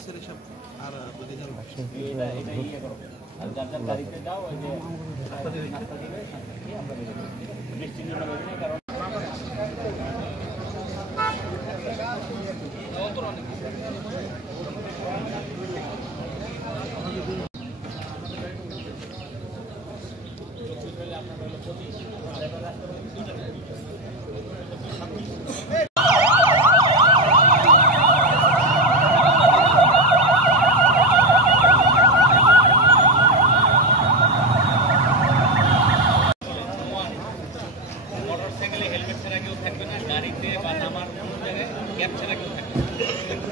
করছেন এসব আর যদি যান এটা ইয়ে করো আর যার যার গাড়িতে যাও ওই যে নাস্তা দিবে আমরা বৃষ্টির জন্য বেরোনি কারণ মোটরসাইকেলে হেলমেট ছাড়া কেউ থাকবে না, গাড়িতে বা নামার কোনো জায়গায় ক্যাপ ছাড়া কেউ থাকবে না,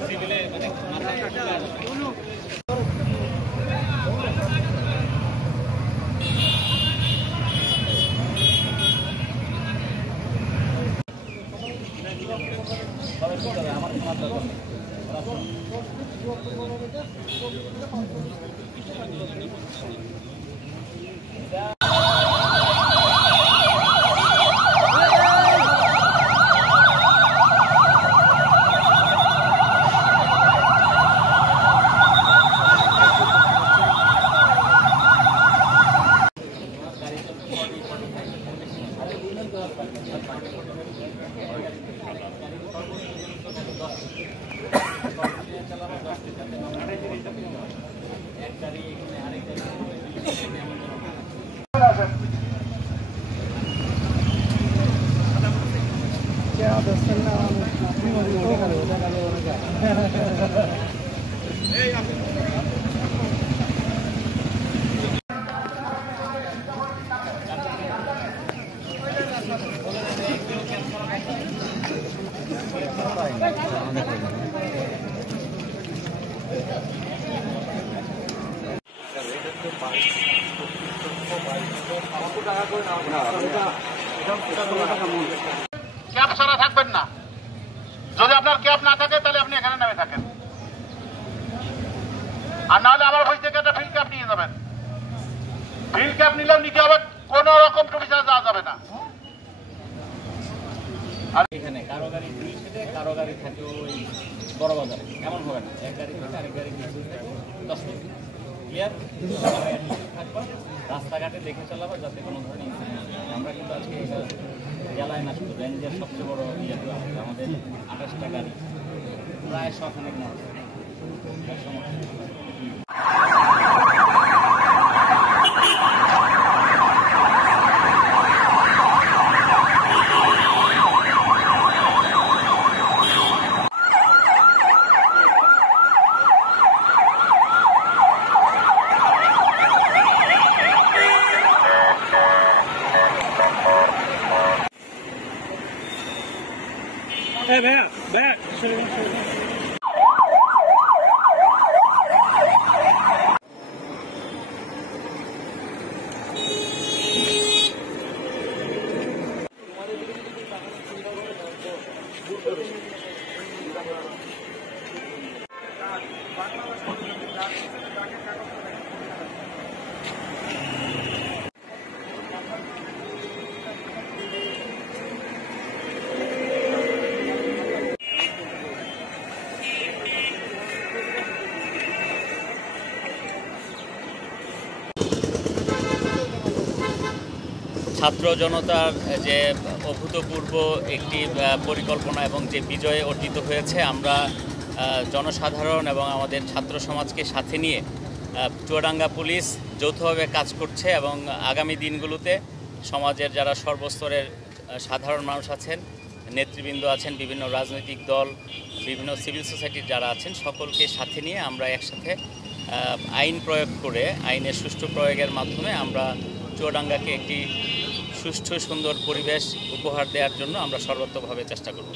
সিভিলে মানে মাথায় আমার ক্যাব ছাড়া থাকবেন না। যদি আপনার ক্যাব না থাকে তাহলে আপনি এখানে নেমে থাকেন, আর নাহলে আমার ওই থেকে একটা ফিল্ড ক্যাব নিয়ে যাবেন। ফিল্ড ক্যাব নিলেও নিতে হবে, কোন রকম টুপি ছাড়া যাওয়া যাবে না। আর এখানে কারো গাড়ি 2 সিটে, কারো গাড়ি থাকে ওই বড় বাজারে, এমন হবে না এক গাড়ি থেকে আরেক গাড়ি 10 মিনিট ক্লিয়ার থাকবা। রাস্তাঘাটে দেখে চালাবো যাতে কোনো ধরনের আমরা কিন্তু আজকে এটা জেলায় না শুধু রেঞ্জের সবচেয়ে বড় ইয়ে আমাদের 28টা গাড়ি প্রায় শখানেক মানুষ Hey, back. ছাত্র জনতার যে অভূতপূর্ব একটি পরিকল্পনা এবং যে বিজয়ে অর্জিত হয়েছে, আমরা জনসাধারণ এবং আমাদের ছাত্র সমাজকে সাথে নিয়ে চুয়াডাঙ্গা পুলিশ যৌথভাবে কাজ করছে এবং আগামী দিনগুলোতে সমাজের যারা সর্বস্তরের সাধারণ মানুষ আছেন, নেতৃবৃন্দ আছেন, বিভিন্ন রাজনৈতিক দল, বিভিন্ন সিভিল সোসাইটির যারা আছেন, সকলকে সাথে নিয়ে আমরা একসাথে আইন প্রয়োগ করে, আইনের সুষ্ঠু প্রয়োগের মাধ্যমে আমরা চুয়াডাঙ্গাকে একটি সুষ্ঠু সুন্দর পরিবেশ উপহার দেওয়ার জন্য আমরা সর্বাত্মকভাবে চেষ্টা করব।